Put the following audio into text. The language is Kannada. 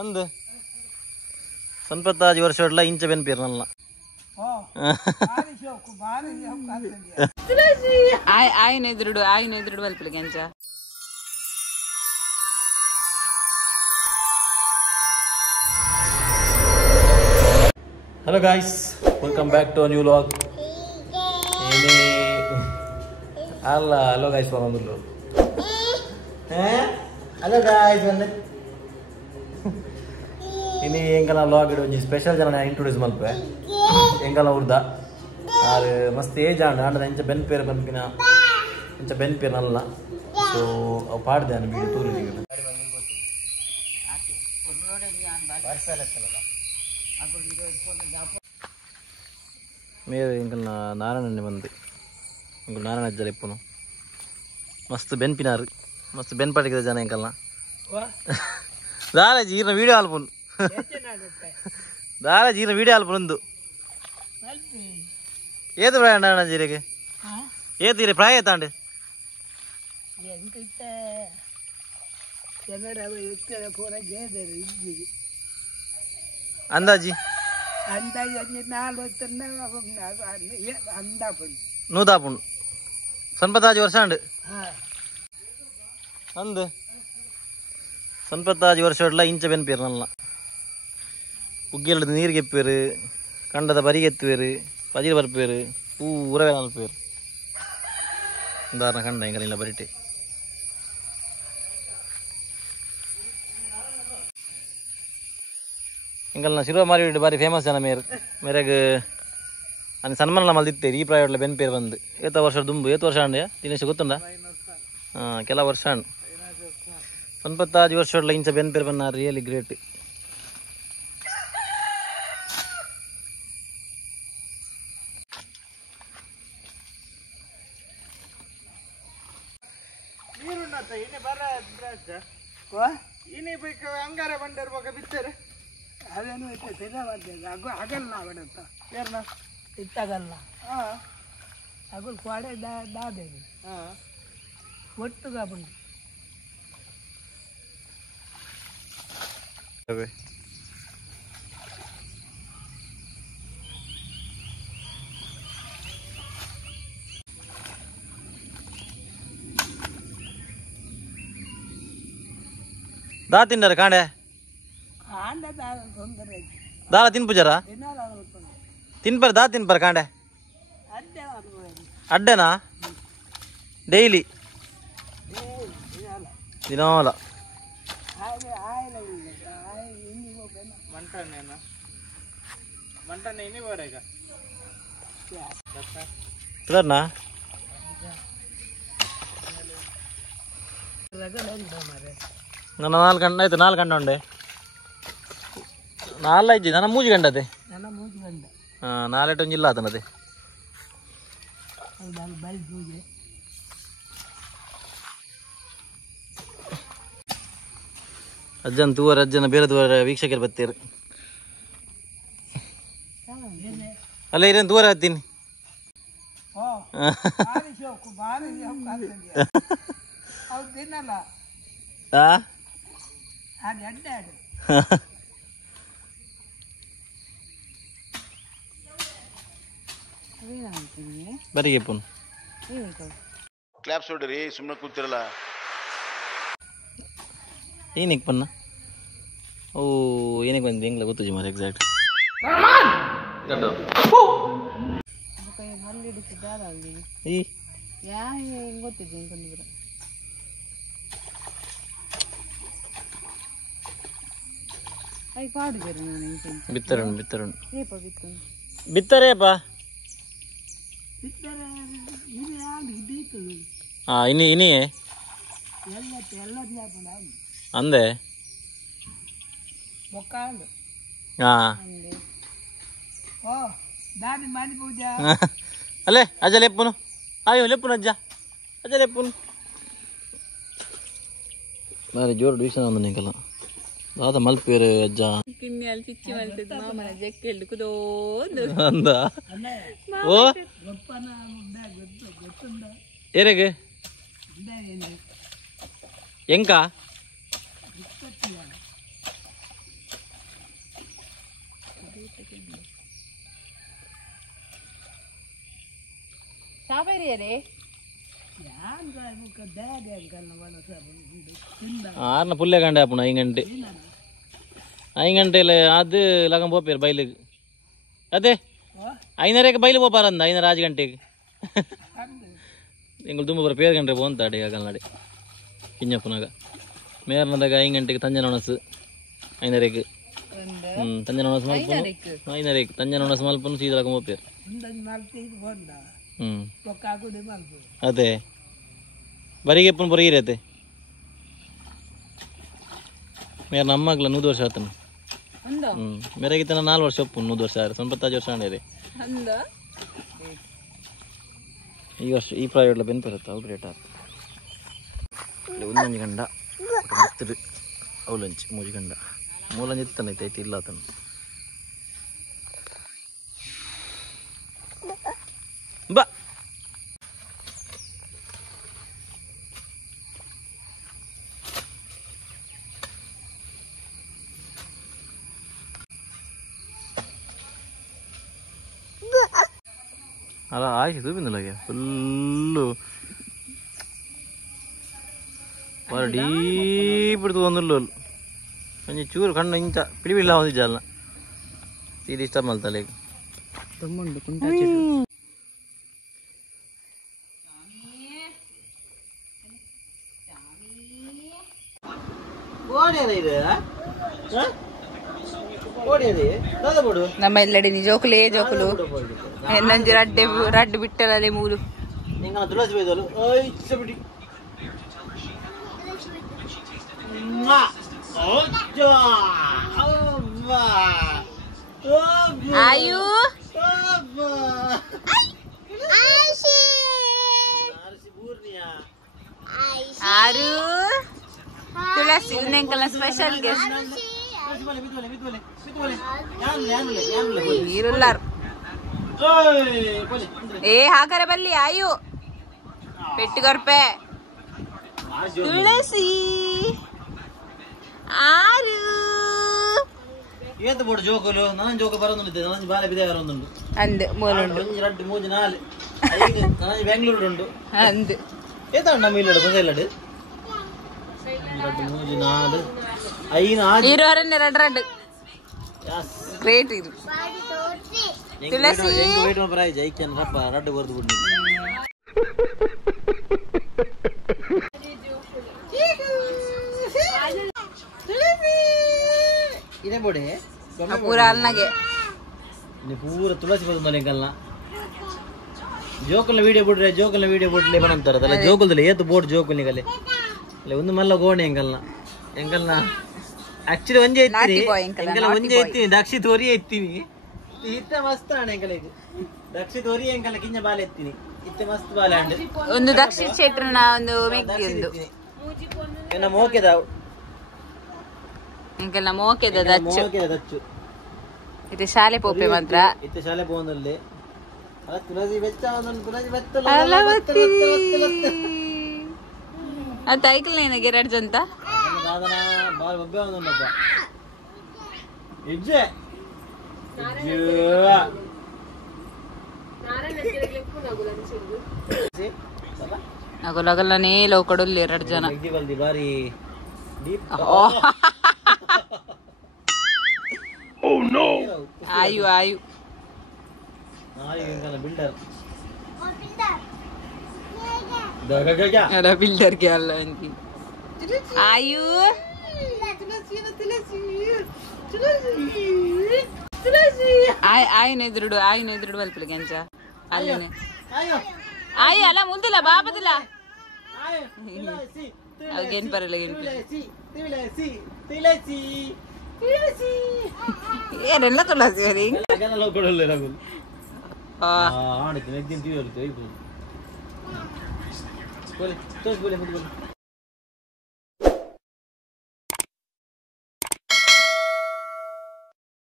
ಅಂದು ಸಂಪತ್ತಾಜಿ ವರ್ಷ ಒಡ್ಲ ಇಂಚ ಬೆನ್ಪೇರ್ನಲ್ಲ ఆయన ఎదురుడు వల్పులకి ఎంచ hello guys welcome back to new vlog ini Allah halo guys bangun dulu halo guys ini engkala vlog idu special jana introduce malpe engkala urda ar mast age anda incha ben per banpina incha ben per nalla so paadde an video toori nigala mere engkala narananne bande engkala narana ajjala ippuno mast ben pinar mast ben patikida jana engkala dala jeerna video alpun dala jeerna video alpundu ఏది ప్రాయం అన్న జీరికి ఏ తీరే ప్రాయ తాండి అందాజీ నూదాపుండు సంపತ್ತಾజి ವರ್ಷ ಅಂಡ್ ಅಂದು ಸಂಪತ್ತಾಜಿ ವರ್ಷ ಒಡ್ಲ ಇಂಚ ಬೆನ್ಪೇರು ನಲ್ಲ ಉಗ್ಗೆಲ್ಲದ ನೀರಿಗೆ ಎಪ್ಪೇರು ಕಂಡದ ಬರಿಗೆ ಎತ್ತುವೇರು ಪಜಿರು ಬರ್ಪೇರು ಪೂರವೇ ನಲ್ಪೇರು ಉದಾಹರಣೆ ಕಂಡ ಎಂಗಲಿಲ್ಲ ಬರಿಟೆ ಎಂಗಲ್ನ ಶಿರುವ ಮಾರಿ ಬಾರಿ ಫೇಮಸ್ ಜನ ಮೇರೆಗೆ అని సన్మానాలు మళ్ళీ తిత్తేరు ఈ ప్రాయోడ్లో బెన్ పేరు ಬಂದು ಏತ ವರ್ಷ ದುಂಬು ಏತ ವರ್ಷ ಅಂಡೆ ದಿನೇಶ್ ಗೊತ್ತುಂಡ ಕೆಲ ವರ್ಷ ಅಂಡ್ ಸಂಪತ್ತಾಜಿ ವರ್ಷ ಒಡ್ಲ ಇಂಚ ಬೆನ್ ಪೇರು ಬನ್ನ ರಿಯಲಿ ಗ್ರೇಟ್ ಅಂಗಾರ ಬಂದಿರ್ಬೇಕು ಬಿತ್ತರೆ ಅದೇನು ಹಗಲ್ಲ ಬಿಡುತ್ತ ಏರ್ನ ಇತ್ತಾಗಲ್ಲ ಹಗಲ್ ಕ್ವಾಡೆ ದಾದೇವಿ ಒಟ್ಟುಗ ಬಂದು దా తిన్నారు కాండే దాలా తినిపుజరా తిన్పరు దా తిన్పరు కాండే అడ్డేనా డైలీ దినోల కుదరనా ನನ್ನ 4 ಗಂಟೆ ಆಯ್ತು 4 ಗಂಟೆ ಉಂಡೆ 4 ಐತಿ ನನ್ನ 3 ಗಂಟೆ ಅದೇ ಹಾಂ 4 ಇಲ್ಲ ಆತನದೆ ಅಜ್ಜನ ತೂವರೆ ಅಜ್ಜನ ಬೇರೆ ತೂವರೆ ವೀಕ್ಷಕರು ಬರ್ತೀರಿ ಅಲ್ಲ ಇರೇನು ತೂವರೆ ಹತ್ತೀನಿ ಬರಿಗೆ ಪುನ್ ಕ್ಲಾಪ್ಸ್ ಹೊಡ್ರಿ ಸುಮ್ಮನೆ ಕೂತಿರಲ್ಲ ಏನಕ್ಕೆ ಪನ್ನ ಓ ಏನಕ್ಕೆ ಬಂದು ಹೆಂಗ್ಲ ಗೊತ್ತು ಮಾರ ಎಕ್ಸಾಕ್ಟ್ ಗೊತ್ತಿದ್ದೆ ಬಿತ್ತರುಂಡು ಬಿತ್ತರೇಪ ಇನಿ ಅಂದೆ ಅಲ್ಲೇ ಅಜ್ಜ ಲೆಪ್ಪುನು ಅಯ್ಯೋ ಲೆಪ್ಪುನು ಅಜ್ಜ ಅಜ್ಜ ಲೆಪ್ಪುನು ಬಾರಿ ಜೋರು ಡಿವಿಷನ್ ಅಂದ ನಿಂಕಲ್ಲ ದಾದ ಮಲ್ಪೇರು ಅಜ್ಜ ಕಿನ್ನಿಯಲ್ಲಿ ಚಿಚ್ಚಿ ಮಲ್ತಿದ್ದು ಮಾಮನ ಜಕ್ಕೆಲ್ಡು ಕುದೋ ಅಂದ ಓ ಏರೆಗೆ ಎಂಕ ಬರಿಯರೆ ಆರ್ನ ಪುಲ್ಲೆ ಗಂಟೆ ಆಪುಣ 5 ಗಂಟೆ 5 ಗಂಟೆಲೆ ಅದು ಲಗಂ ಪೋಪೇರು ಬೈಲಿಗೆ ಅದೇ 5:30ಕ್ಕೆ ಬೈಲು ಪೋಪಾರಂದ 5:30 ಗಂಟೆಗೆ ಎಂಗಳು ತುಂಬ ಬರ ಪೇರು ಗಂಟೆ ಪೋಂತಾಡಿ ಆಗಲ್ಲ ನಡಿ ಕಿಂಜಪ್ಪನಾಗ ಮೇರ್ನದಾಗ 5 ಗಂಟೆಗೆ ತಂಜನೊಣಸು 5:30ಕ್ಕೆ ತಂಜನೊಣಸು ಮಲ್ಪನು 5:30ಕ್ಕೆ ತಂಜನೊಣಸು ಮಲ್ಪನು ಸೀದಾ ಲಗಂ ಪೋಪೇರು ಅದೇ ಬರಿಗೆ ಎಪ್ಪನ ಬರೀರತ್ತೆ ಮೇರೆ ನಮ್ಮಗ್ಲ 100 ವರ್ಷ ಆತನು ಮೇರೆಗಿತ್ತನ 4 ವರ್ಷ ಒಪ್ಪು 100 ವರ್ಷ ಆದ್ರೆ 95 ವರ್ಷ ಆಂಡೇರಿ ಈ ವರ್ಷ ಈ ಪ್ರಾಯಡ್ಲ ಬೆನ್ಪಿರತ್ತ ಅವ್ರು ರೇಟ್ ಆತ ಒಂದೊಂದು ಗಂಡ ಮಸ್ತಿರು ಅವಲಂಚಿ 3 ಗಂಡ ಮೂಲಂಜಿ ಇತ್ತನೈತೆ ಐತಿ ಇಲ್ಲ ಆತನು ಬಾ ಅಲ್ಲ ಆಯ್ತು ತೂಬಿಂದಲಾಗೆ ಫುಲ್ಲು ಬಾರ ಡೀಪ್ ಇಡ್ತು ಒಂದುಲ್ಲು కొంచెం చూరు కన్ను ఇంత పిడిపిల్లా ఉంది చాలా ఇది ఇష్టం మళ్ళీ ನಮ್ಮ ಎಲ್ಲಡಿ ಜೋಕುಲೇ ಜೋಕುಲು ಎನ್ನಂಜಿ ರಡ್ಡು ಬಿಟ್ಟರಲ್ಲಿ ಮೂಲು ತುಳಸಿ ಬೈದಲು ಆಯು ಆರು ತುಳಸಿ ಉನ್ನೆಂಕಲ ಸ್ಪೆಷಲ್ ಗೆಸ್ಟ್ ಇರುಲ್ಲಾರು ఏ ಹಾಕರ ಬಲ್ಲಿ ಆಯು పెట్టుకొర్పే ತುಳಸಿ ಆರು ಏತ ಬೋಡು ಜೋಕುಲು ನನ್ನ ಜೋಕ ಬರೋದುಂಟು ನನ್ನ ಬಾಲೆ ಬಿದೆ ಬರೋದುಂಟು ಅಂದ್ ಮೂಲುಂಡು 2 3 4 5 ನನ್ನ ಬೆಂಗಳೂರು ಉಂಟು ಅಂದ್ ಏತ ನಮ್ಮ ಇಲ್ಲಡು ಬಸೆಲ್ಲಡು 2 3 4 5 6 ಇರೋರನ್ನ ರಡ್ ಗ್ರೇಟ್ ಇರು ತುಳಸಿ ವೇಟ್ ಮಾಡಿ ಪ್ರೈಸ್ ಐಕ್ಯನ್ ರಪ್ಪ ರಡ್ಡು ಬರ್ದು ಬಿಡು ಇದೇ ಬೋಡೆ ಪೂರ ಅಲ್ನಾಗೆ ನೀ ಪೂರ ತುಳಸಿ ಬಂದು ಮನೆ ಕಲ್ನ ಜೋಕಲ್ನ ವಿಡಿಯೋ ಬಿಡ್ರೆ ಬಂತಾರದಲ್ಲ ಜೋಕಲ್ದಲ್ಲಿ ಏತು ಬೋಟ್ ಜೋಕಲ್ ನಿಗಲೆ ಅಲ್ಲ ಒಂದು ಮಲ್ಲ ಗೋಣೆ ಎಂಕಲ್ನ ಆಕ್ಚುಲಿ ಒಂದೇ ಎತ್ತೀನಿ ಎಂಕಲ್ ಒಂದೇ ಎತ್ತೀನಿ ದಕ್ಷಿ ತೋರಿ ಎತ್ತೀನಿ ಇತ್ತ ಮಸ್ತ್ ಆಣ ಎಂಕಲ್ ಇದು ದಕ್ಷಿ ತೋರಿ ಎಂಕಲ್ ಕಿಂಜ ಬಾಲ ಎತ್ತೀನಿ ಇತ್ತ ಮಸ್ತ್ ಬಾಲ ಅಂಡ್ ಒಂದು ದಕ್ಷಿಣ ಶೆಟ್ರನ ಒಂದು ಮೆಗ್ಗಿ ಒಂದು ಎನ್ನ ಮೋಕೆದ ಎಂಕಲ್ನ ಮೋಕೆದ ದಚ್ಚು ಇದು ಶಾಲೆ ಪೋಪೆ ಮಾತ್ರ ಇತ್ತ ಶಾಲೆ ಪೋನಲ್ಲಿ ತುಳಸಿ ಬೆಚ್ಚ ಒಂದೊಂದು ತುಳಸಿ ಬೆತ್ತಲ ಅದು ಐಕಲ್ ಏನಾಗೆ ಎರಡು ಜಂತ ಸಾಧನ ಬಾಳ ಒಬ್ಬೆ ಒಂದೊಂದಪ್ಪ ಇಜ್ಜೆ ನಗಲಗಲ್ಲನೇ ಲವ್ ಕೊಡಲ್ಲಿ 2 ಜನ ಬಾರಿ ಆಯು ಆಯು ಬಿಲ್ಡರ್ ಬಿಲ್ಡರ್ಗೆ ಅಲ್ಲ ಅಂತೀನಿ ಆಯು ఆయన ఎదురుడు వల్పులు గంజ అల్లనే ఆయి అలా ముందులా బాపదిలా గెన్ పరలే ఏరెల్ల తులసి మరి ఆ